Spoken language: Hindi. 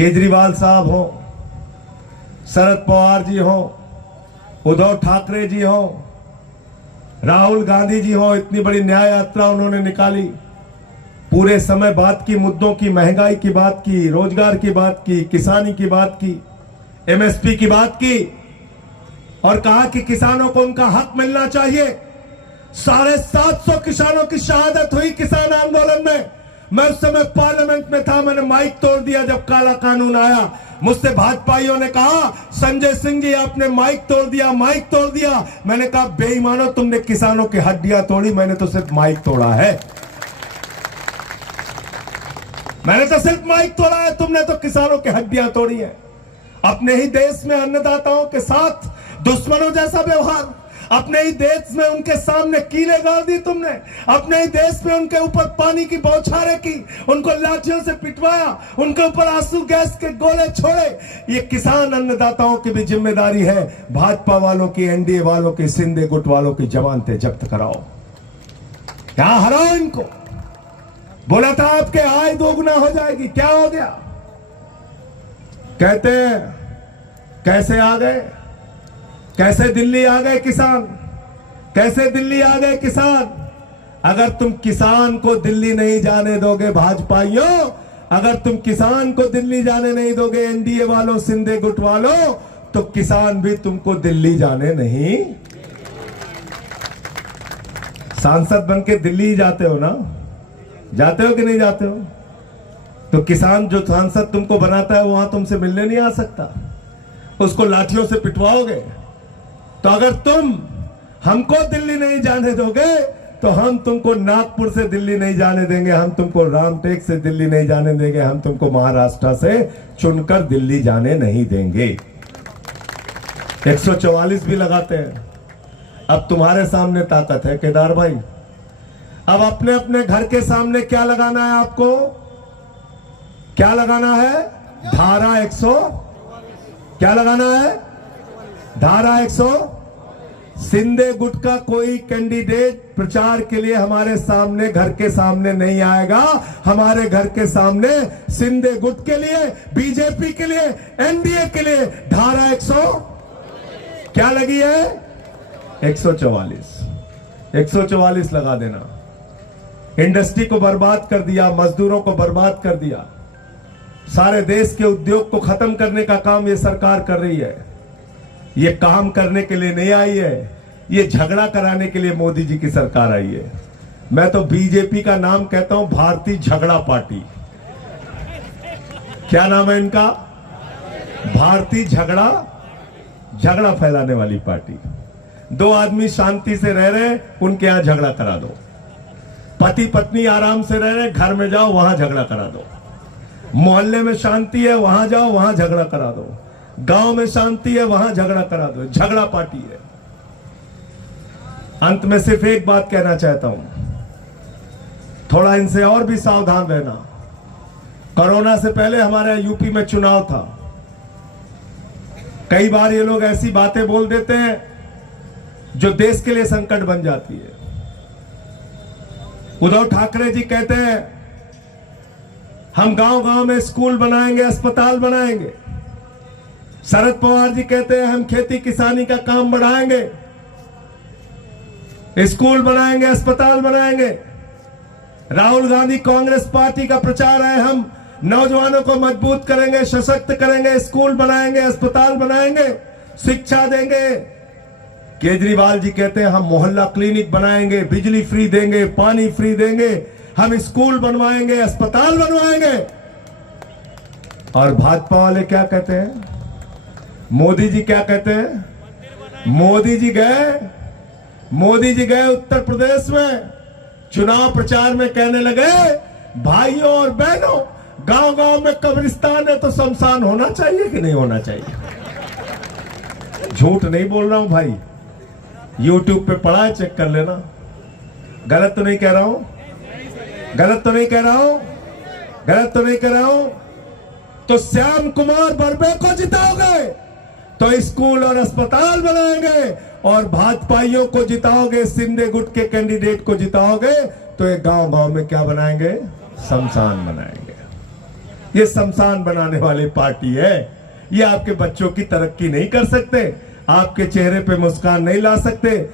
केजरीवाल साहब हो, शरद पवार जी हो, उद्धव ठाकरे जी हो, राहुल गांधी जी हो, इतनी बड़ी न्याय यात्रा उन्होंने निकाली। पूरे समय बात की, मुद्दों की, महंगाई की बात की, रोजगार की बात की, किसानी की बात की, एमएसपी की बात की और कहा कि किसानों को उनका हक मिलना चाहिए। 750 किसानों की शहादत हुई किसान आंदोलन में। मैं उस समय पार्लियामेंट में था, मैंने माइक तोड़ दिया जब काला कानून आया। मुझसे भाजपाइयों ने कहा, संजय सिंह जी आपने माइक तोड़ दिया, माइक तोड़ दिया। मैंने कहा बेईमानो, तुमने किसानों की हड्डियां तोड़ी, मैंने तो सिर्फ माइक तोड़ा है। मैंने तो सिर्फ माइक तोड़ा है, तुमने तो किसानों की हड्डियां तोड़ी है। अपने ही देश में अन्नदाताओं के साथ दुश्मनों जैसा व्यवहार, अपने ही देश में उनके सामने कीले गाड़ दी तुमने, अपने ही देश में उनके ऊपर पानी की बौछारें की, उनको लाठियों से पिटवाया, उनके ऊपर आंसू गैस के गोले छोड़े। ये किसान अन्नदाताओं की भी जिम्मेदारी है। भाजपा वालों की, एनडीए वालों की, सिंधे गुट वालों की जमानतें जब्त कराओ, यहां हराओ इनको। बोला था आपके आय दोगुना हो जाएगी, क्या हो गया? कहते हैं कैसे आ गए, कैसे दिल्ली आ गए किसान, कैसे दिल्ली आ गए किसान। अगर तुम किसान को दिल्ली नहीं जाने दोगे भाजपाइयों, अगर तुम किसान को दिल्ली जाने नहीं दोगे एनडीए वालों, सिंधे गुट वालों, तो किसान भी तुमको दिल्ली जाने नहीं। सांसद बन के दिल्ली जाते हो ना, जाते हो कि नहीं जाते हो? तो किसान जो सांसद तुमको बनाता है वहां तुमसे मिलने नहीं आ सकता, उसको लाठियों से पिटवाओगे। तो अगर तुम हमको दिल्ली नहीं जाने दोगे तो हम तुमको नागपुर से दिल्ली नहीं जाने देंगे, हम तुमको रामटेक से दिल्ली नहीं जाने देंगे, हम तुमको महाराष्ट्र से चुनकर दिल्ली जाने नहीं देंगे। 144 भी लगाते हैं। अब तुम्हारे सामने ताकत है केदार भाई। अब अपने अपने घर के सामने क्या लगाना है आपको? क्या लगाना है? धारा 100। क्या लगाना है? धारा 100। सिंधे गुट का कोई कैंडिडेट प्रचार के लिए हमारे सामने, घर के सामने नहीं आएगा। हमारे घर के सामने सिंधे गुट के लिए, बीजेपी के लिए, एनडीए के लिए धारा 100 क्या लगी है? 144। 144 लगा देना। इंडस्ट्री को बर्बाद कर दिया, मजदूरों को बर्बाद कर दिया, सारे देश के उद्योग को खत्म करने का काम ये सरकार कर रही है। ये काम करने के लिए नहीं आई है, ये झगड़ा कराने के लिए मोदी जी की सरकार आई है। मैं तो बीजेपी का नाम कहता हूं भारतीय झगड़ा पार्टी। क्या नाम है इनका? भारतीय झगड़ा फैलाने वाली पार्टी। दो आदमी शांति से रह रहे, उनके यहां झगड़ा करा दो। पति पत्नी आराम से रह रहे, घर में जाओ वहां झगड़ा करा दो। मोहल्ले में शांति है, वहां जाओ वहां झगड़ा करा दो। गांव में शांति है, वहां झगड़ा करा दो। झगड़ा पार्टी है। अंत में सिर्फ एक बात कहना चाहता हूं, थोड़ा इनसे और भी सावधान रहना। कोरोना से पहले हमारे यूपी में चुनाव था। कई बार ये लोग ऐसी बातें बोल देते हैं जो देश के लिए संकट बन जाती है। उद्धव ठाकरे जी कहते हैं हम गांव गांव में स्कूल बनाएंगे, अस्पताल बनाएंगे। शरद पवार जी कहते हैं हम खेती किसानी का काम बढ़ाएंगे, स्कूल बनाएंगे, अस्पताल बनाएंगे। राहुल गांधी कांग्रेस पार्टी का प्रचार है हम नौजवानों को मजबूत करेंगे, सशक्त करेंगे, स्कूल बनाएंगे, अस्पताल बनाएंगे, शिक्षा देंगे। केजरीवाल जी कहते हैं हम मोहल्ला क्लिनिक बनाएंगे, बिजली फ्री देंगे, पानी फ्री देंगे, हम स्कूल बनवाएंगे, अस्पताल बनवाएंगे। और भाजपा वाले क्या कहते हैं? मोदी जी क्या कहते हैं? मोदी जी गए उत्तर प्रदेश में चुनाव प्रचार में, कहने लगे भाइयों और बहनों, गांव गांव में कब्रिस्तान है तो शमशान होना चाहिए कि नहीं होना चाहिए? झूठ नहीं बोल रहा हूं भाई, YouTube पे पड़ा है, चेक कर लेना। गलत तो नहीं कह रहा हूं, गलत तो नहीं कह रहा हूं, गलत तो नहीं कह रहा हूं। तो श्याम कुमार बर्वे को जिताओगे तो स्कूल और अस्पताल बनाएंगे, और भाजपाइयों को जिताओगे, सिंधे गुट के कैंडिडेट को जिताओगे तो एक गांव गांव में क्या बनाएंगे? शमशान बनाएंगे। ये शमशान बनाने वाली पार्टी है। ये आपके बच्चों की तरक्की नहीं कर सकते, आपके चेहरे पे मुस्कान नहीं ला सकते।